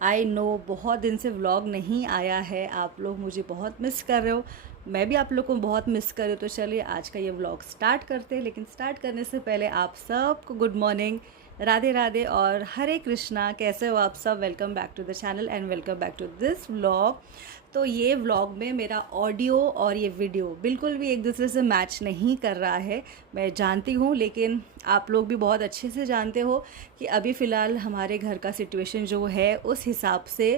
I know बहुत दिन से व्लॉग नहीं आया है, आप लोग मुझे बहुत मिस कर रहे हो, मैं भी आप लोग को बहुत मिस कर रही हूँ। तो चलिए आज का ये व्लॉग स्टार्ट करते हैं, लेकिन स्टार्ट करने से पहले आप सबको गुड मॉर्निंग, राधे राधे और हरे कृष्णा। कैसे हो आप सब? Welcome back to the channel and welcome back to this vlog. तो ये व्लॉग में मेरा ऑडियो और ये वीडियो बिल्कुल भी एक दूसरे से मैच नहीं कर रहा है, मैं जानती हूँ, लेकिन आप लोग भी बहुत अच्छे से जानते हो कि अभी फ़िलहाल हमारे घर का सिचुएशन जो है उस हिसाब से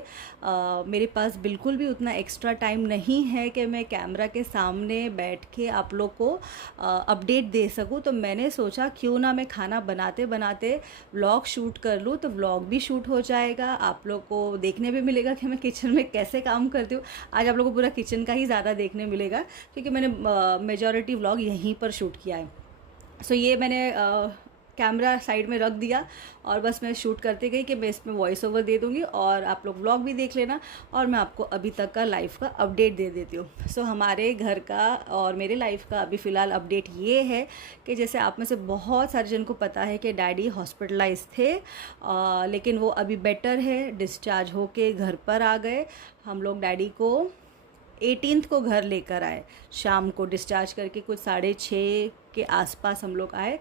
मेरे पास बिल्कुल भी उतना एक्स्ट्रा टाइम नहीं है कि मैं कैमरा के सामने बैठ के आप लोग को अपडेट दे सकूँ। तो मैंने सोचा क्यों ना मैं खाना बनाते बनाते व्लॉग शूट कर लूँ, तो व्लॉग भी शूट हो जाएगा, आप लोग को देखने भी मिलेगा कि मैं किचन में कैसे काम करती हूँ। आज आप लोगों को पूरा किचन का ही ज़्यादा देखने मिलेगा क्योंकि मैंने मेजॉरिटी व्लॉग यहीं पर शूट किया है। सो ये मैंने कैमरा साइड में रख दिया और बस मैं शूट करते गई कि मैं इसमें वॉइस ओवर दे दूँगी और आप लोग व्लॉग भी देख लेना और मैं आपको अभी तक का लाइफ का अपडेट दे देती हूँ। सो हमारे घर का और मेरे लाइफ का अभी फ़िलहाल अपडेट ये है कि जैसे आप में से बहुत सारे जन को पता है कि डैडी हॉस्पिटलाइज थे, लेकिन वो अभी बेटर है, डिस्चार्ज होके घर पर आ गए। हम लोग डैडी को 18 को घर लेकर आए, शाम को डिस्चार्ज करके कुछ 6:30 के आसपास हम लोग आए।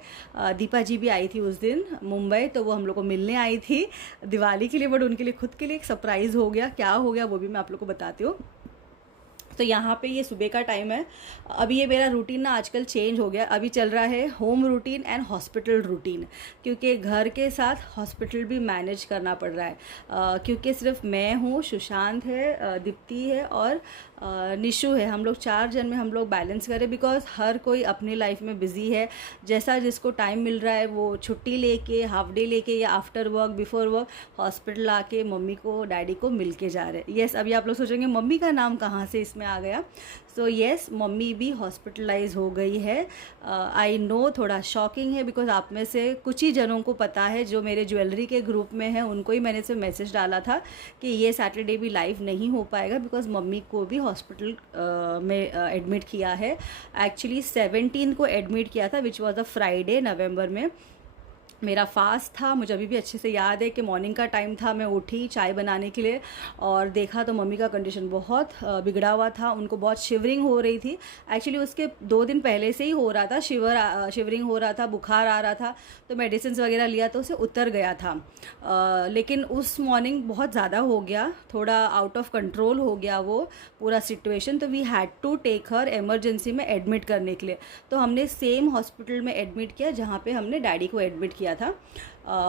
दीपा जी भी आई थी उस दिन मुंबई, तो वो हम लोग को मिलने आई थी दिवाली के लिए, बट उनके लिए खुद के लिए एक सरप्राइज़ हो गया। क्या हो गया वो भी मैं आप लोग को बताती हूँ। तो यहाँ पे ये सुबह का टाइम है। अभी ये मेरा रूटीन ना आजकल चेंज हो गया, अभी चल रहा है home routine and hospital routine, क्योंकि घर के साथ हॉस्पिटल भी मैनेज करना पड़ रहा है। क्योंकि सिर्फ मैं हूँ, सुशांत है, दीप्ति है और निशु है, हम लोग 4 जन में हम लोग बैलेंस करें, बिकॉज हर कोई अपनी लाइफ में बिजी है। जैसा जिसको टाइम मिल रहा है वो छुट्टी लेके, हाफ डे लेके या after work before work hospital आके मम्मी को डैडी को मिल के जा रहे हैं। येस, अभी आप लोग सोचेंगे मम्मी का नाम कहाँ से इसमें आ गया। सो येस, मम्मी भी हॉस्पिटलाइज हो गई है। आई नो थोड़ा शॉकिंग है, बिकॉज आप में से कुछ ही जनों को पता है, जो मेरे ज्वेलरी के ग्रुप में है उनको ही मैंने से मैसेज डाला था कि ये सैटरडे भी लाइव नहीं हो पाएगा, बिकॉज मम्मी को भी हॉस्पिटल में एडमिट किया है। एक्चुअली 17 को एडमिट किया था, विच वॉज अ फ्राइडे नवंबर में। मेरा फास्ट था, मुझे अभी भी अच्छे से याद है कि मॉर्निंग का टाइम था, मैं उठी चाय बनाने के लिए और देखा तो मम्मी का कंडीशन बहुत बिगड़ा हुआ था, उनको बहुत शिवरिंग हो रही थी। एक्चुअली उसके 2 दिन पहले से ही हो रहा था, शिवरिंग हो रहा था, बुखार आ रहा था, तो मेडिसिन वगैरह लिया तो उसे उतर गया था। लेकिन उस मॉर्निंग बहुत ज़्यादा हो गया, थोड़ा आउट ऑफ कंट्रोल हो गया वो पूरा सिचुएशन, तो we had to take her emergency में एडमिट करने के लिए। तो हमने सेम हॉस्पिटल में एडमिट किया जहाँ पे हमने डैडी को एडमिट किया था,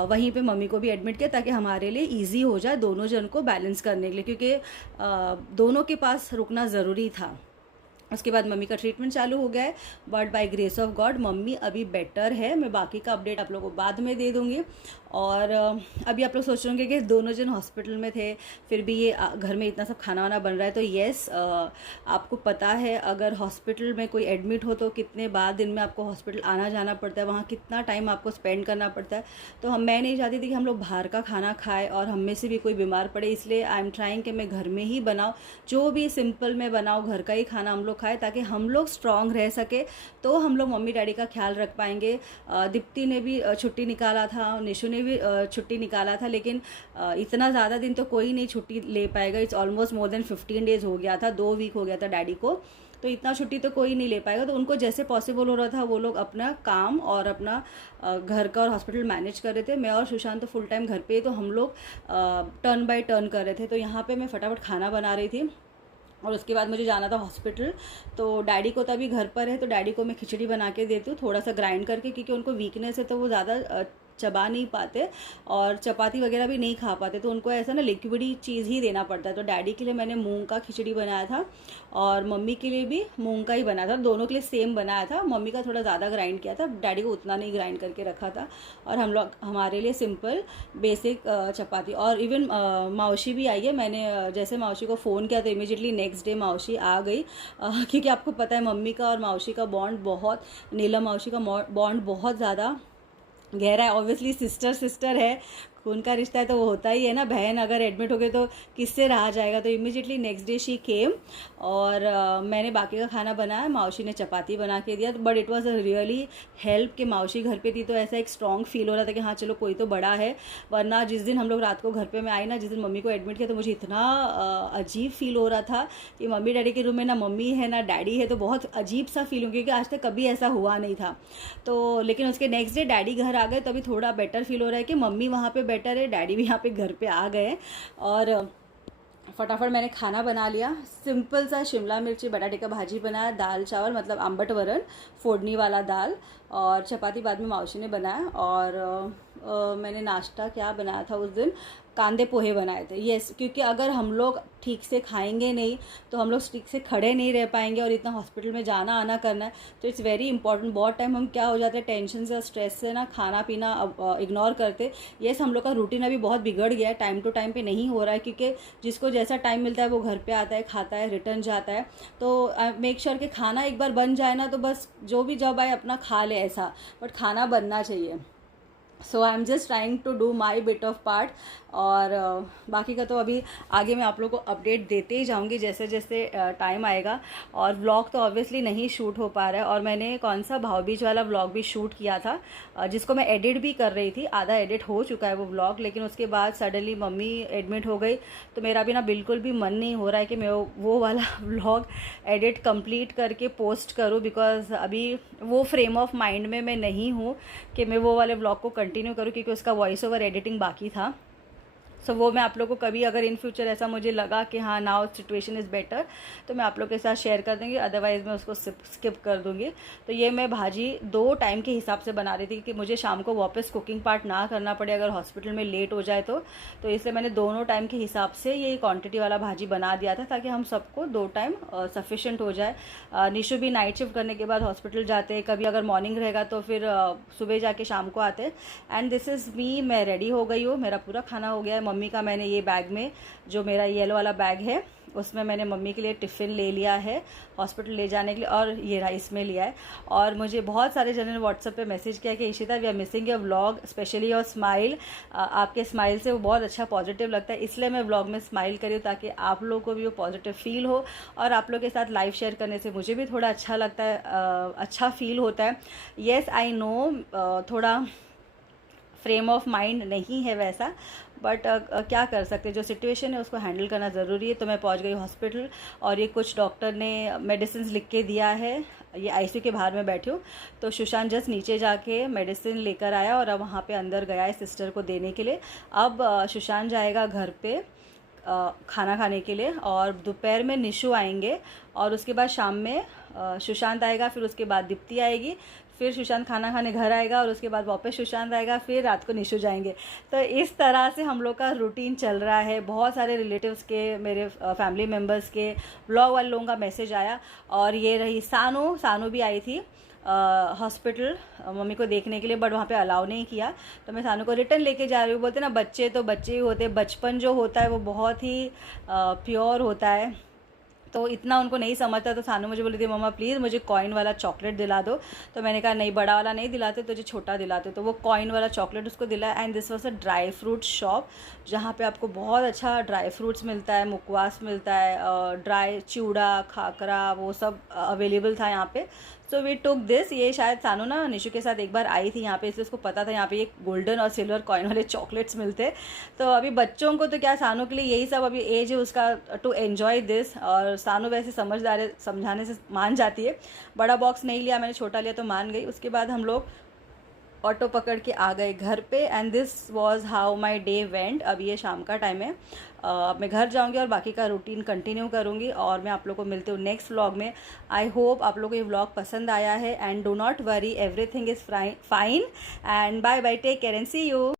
वहीं पे मम्मी को भी एडमिट किया, ताकि हमारे लिए इजी हो जाए दोनों जन को बैलेंस करने के लिए, क्योंकि दोनों के पास रुकना ज़रूरी था। उसके बाद मम्मी का ट्रीटमेंट चालू हो गया है, but by grace of God mummy अभी बेटर है। मैं बाकी का अपडेट आप लोगों को बाद में दे दूँगी। और अभी आप लोग सोच रहे होंगे कि दोनों जन हॉस्पिटल में थे, फिर भी ये घर में इतना सब खाना वाना बन रहा है। तो येस, आपको पता है अगर हॉस्पिटल में कोई एडमिट हो तो कितने बार दिन में आपको हॉस्पिटल आना जाना पड़ता है, वहाँ कितना टाइम आपको स्पेंड करना पड़ता है। तो मैं नहीं चाहती थी कि हम लोग बाहर का खाना खाएँ और हम में से भी कोई बीमार पड़े, इसलिए आई एम ट्राइंग कि मैं घर में ही बनाऊँ, जो भी सिंपल में बनाऊँ, घर का ही खाना हम लोग खाए, ताकि हम लोग स्ट्रांग रह सके, तो हम लोग मम्मी डैडी का ख्याल रख पाएंगे। दीप्ति ने भी छुट्टी निकाला था, निशु ने भी छुट्टी निकाला था, लेकिन इतना ज़्यादा दिन तो कोई नहीं छुट्टी ले पाएगा। It's almost more than 15 days हो गया था, 2 वीक हो गया था डैडी को, तो इतना छुट्टी तो कोई नहीं ले पाएगा। तो उनको जैसे पॉसिबल हो रहा था वो लोग अपना काम और अपना घर का और हॉस्पिटल मैनेज कर रहे थे। मैं और सुशांत तो फुल टाइम घर पे, तो हम लोग टर्न बाय टर्न कर रहे थे। तो यहाँ पे मैं फटाफट खाना बना रही थी और उसके बाद मुझे जाना था हॉस्पिटल। तो डैडी को तो अभी घर पर है, तो डैडी को मैं खिचड़ी बना के देती हूँ थोड़ा सा ग्राइंड करके, क्योंकि उनको वीकनेस है तो वो ज़्यादा चबा नहीं पाते और चपाती वगैरह भी नहीं खा पाते, तो उनको ऐसा ना लिक्विडी चीज़ ही देना पड़ता है। तो डैडी के लिए मैंने मूंग का खिचड़ी बनाया था और मम्मी के लिए भी मूंग का ही बनाया था, दोनों के लिए सेम बनाया था। मम्मी का थोड़ा ज़्यादा ग्राइंड किया था, डैडी को उतना नहीं ग्राइंड करके रखा था, और हम लोग हमारे लिए सिंपल बेसिक चपाती। और इवन मौसी भी आई है, मैंने जैसे मौसी को फ़ोन किया तो इमीडिएटली नेक्स्ट डे मौसी आ गई, क्योंकि आपको पता है मम्मी का और मौसी का बॉन्ड बहुत, नीलम मौसी का बॉन्ड बहुत ज़्यादा गहरा है। ऑब्वियसली सिस्टर है, खून का रिश्ता है तो वो होता ही है ना, बहन अगर एडमिट हो गई तो किससे रहा जाएगा। तो immediately next day she came और मैंने बाकी का खाना बनाया, मौसी ने चपाती बना के दिया। But it was a really help कि मौसी घर पे थी, तो ऐसा एक स्ट्रॉन्ग फील हो रहा था कि हाँ चलो कोई तो बड़ा है। वरना जिस दिन हम लोग रात को घर पे मैं आई ना, जिस दिन मम्मी को एडमिट किया, तो मुझे इतना अजीब फील हो रहा था कि मम्मी डैडी के रूम में ना मम्मी है ना डैडी है, तो बहुत अजीब सा फील हो, क्योंकि आज तक कभी ऐसा हुआ नहीं था। तो लेकिन उसके नेक्स्ट डे डैडी घर आ गए, तो अभी थोड़ा बेटर फील हो रहा है कि मम्मी वहाँ पे बेटर है, डैडी भी यहाँ पे घर पे आ गए। और फटाफट मैंने खाना बना लिया। सिंपल सा शिमला मिर्ची बटाटे का भाजी बनाया, दाल चावल मतलब आम्बट वरण, फोड़नी वाला दाल, और चपाती बाद में मौसी ने बनाया। और मैंने नाश्ता क्या बनाया था उस दिन, कांदे पोहे बनाए थे। यस, क्योंकि अगर हम लोग ठीक से खाएंगे नहीं तो हम लोग ठीक से खड़े नहीं रह पाएंगे, और इतना हॉस्पिटल में जाना आना करना है, तो इट्स वेरी इंपॉर्टेंट। बहुत टाइम हम क्या हो जाते हैं, टेंशन से स्ट्रेस से ना खाना पीना इग्नोर करते। यस, हम लोग का रूटीन अभी बहुत बिगड़ गया है, टाइम टू टाइम पे नहीं हो रहा है, क्योंकि जिसको जैसा टाइम मिलता है वो घर पे आता है, खाता है, रिटर्न जाता है। तो मेक श्योर कि खाना एक बार बन जाए ना, तो बस जो भी जब आए अपना खा ले ऐसा, बट खाना बनना चाहिए। So I am just trying to do my bit of part. और बाकी का तो अभी आगे मैं आप लोगों को अपडेट देते ही जाऊंगी जैसे जैसे टाइम आएगा। और व्लॉग तो ऑब्वियसली नहीं शूट हो पा रहा है, और मैंने कौन सा भाव बीज वाला व्लॉग भी शूट किया था, जिसको मैं एडिट भी कर रही थी, आधा एडिट हो चुका है वो व्लॉग। लेकिन उसके बाद सडनली मम्मी एडमिट हो गई, तो मेरा भी ना बिल्कुल भी मन नहीं हो रहा है कि मैं वो वाला व्लॉग एडिट कंप्लीट करके पोस्ट करूँ, बिकॉज अभी वो फ्रेम ऑफ माइंड में मैं नहीं हूँ कि मैं वो वाले व्लॉग को कंटिन्यू करूँ, क्योंकि उसका वॉइस ओवर एडिटिंग बाकी था। सो वो मैं आप लोगों को कभी अगर इन फ्यूचर ऐसा मुझे लगा कि हाँ नाउ सिचुएशन इज़ बेटर, तो मैं आप लोग के साथ शेयर कर दूँगी, अदरवाइज़ मैं उसको स्किप कर दूँगी। तो ये मैं भाजी 2 टाइम के हिसाब से बना रही थी कि मुझे शाम को वापस कुकिंग पार्ट ना करना पड़े अगर हॉस्पिटल में लेट हो जाए तो इसलिए मैंने दोनों टाइम के हिसाब से ये क्वान्टिटी वाला भाजी बना दिया था, ताकि हम सबको 2 टाइम सफिशेंट हो जाए। निशु भी नाइट शिफ्ट करने के बाद हॉस्पिटल जाते हैं, कभी अगर मॉर्निंग रहेगा तो फिर सुबह जाके शाम को आते हैं। एंड दिस इज़ मी, मैं रेडी हो गई हूँ, मेरा पूरा खाना हो गया है। मम्मी का मैंने ये बैग में, जो मेरा येलो वाला बैग है, उसमें मैंने मम्मी के लिए टिफ़िन ले लिया है हॉस्पिटल ले जाने के लिए, और ये राइस में लिया है। और मुझे बहुत सारे जनों ने व्हाट्सएप पे मैसेज किया कि Ishita we are missing your vlog, specially your smile. आपके स्माइल से वो बहुत अच्छा पॉजिटिव लगता है, इसलिए मैं व्लॉग में स्माइल करी हूँ, ताकि आप लोगों को भी वो पॉजिटिव फील हो। और आप लोग के साथ लाइव शेयर करने से मुझे भी थोड़ा अच्छा लगता है, अच्छा फील होता है। येस आई नो थोड़ा फ्रेम ऑफ माइंड नहीं है वैसा, बट क्या कर सकते, जो सिचुएशन है उसको हैंडल करना ज़रूरी है। तो मैं पहुंच गई हॉस्पिटल, और ये कुछ डॉक्टर ने मेडिसिन लिख के दिया है। ये आईसीयू के बाहर में बैठी हूँ, तो सुशांत जस्ट नीचे जाके मेडिसिन लेकर आया, और अब वहाँ पे अंदर गया है सिस्टर को देने के लिए। अब सुशांत जाएगा घर पे खाना खाने के लिए, और दोपहर में निशु आएंगे, और उसके बाद शाम में सुशांत आएगा, फिर उसके बाद दीप्ति आएगी, फिर सुशांत खाना खाने घर आएगा, और उसके बाद वापस सुशांत आएगा, फिर रात को निशु जाएंगे। तो इस तरह से हम लोग का रूटीन चल रहा है। बहुत सारे रिलेटिव्स के, मेरे फैमिली मेम्बर्स के, ब्लॉग वाले लोगों का मैसेज आया। और ये रही सानू भी आई थी हॉस्पिटल मम्मी को देखने के लिए, बट वहाँ पे अलाउ नहीं किया, तो मैं सानू को रिटर्न लेके जा रही हूँ। बोलते ना बच्चे तो बच्चे ही होते, बचपन जो होता है वो बहुत ही प्योर होता है, तो इतना उनको नहीं समझता। तो सानू मुझे बोली थी मम्मा प्लीज़ मुझे कॉइन वाला चॉकलेट दिला दो, तो मैंने कहा नहीं बड़ा वाला नहीं दिलाते, तुझे छोटा दिलाते। तो वो कॉइन वाला चॉकलेट उसको दिलाया। And this was a dry fruit shop, जहाँ पे आपको बहुत अच्छा ड्राई फ्रूट्स मिलता है, मुकवास मिलता है, ड्राई चूड़ा खाकरा वो सब अवेलेबल था यहाँ पे। So we took this. ये शायद सानू ना निशु के साथ एक बार आई थी यहाँ पे, इसलिए उसको पता था यहाँ पे ये गोल्डन और सिल्वर कॉइन वाले चॉकलेट्स मिलते। तो अभी बच्चों को तो क्या, सानू के लिए यही सब अभी एज है उसका टू एन्जॉय दिस। और सानू वैसे समझदार है, समझाने से मान जाती है। बड़ा बॉक्स नहीं लिया मैंने, छोटा लिया तो मान गई। उसके बाद हम लोग ऑटो पकड़ के आ गए घर पे। And this was how my day went. अब ये शाम का टाइम है, अब मैं घर जाऊंगी और बाकी का रूटीन कंटिन्यू करूंगी, और मैं आप लोगों को मिलती हूँ नेक्स्ट व्लॉग में। आई होप आप लोगों को ये व्लॉग पसंद आया है, and do not worry, everything is fine. And bye bye, take care and see you.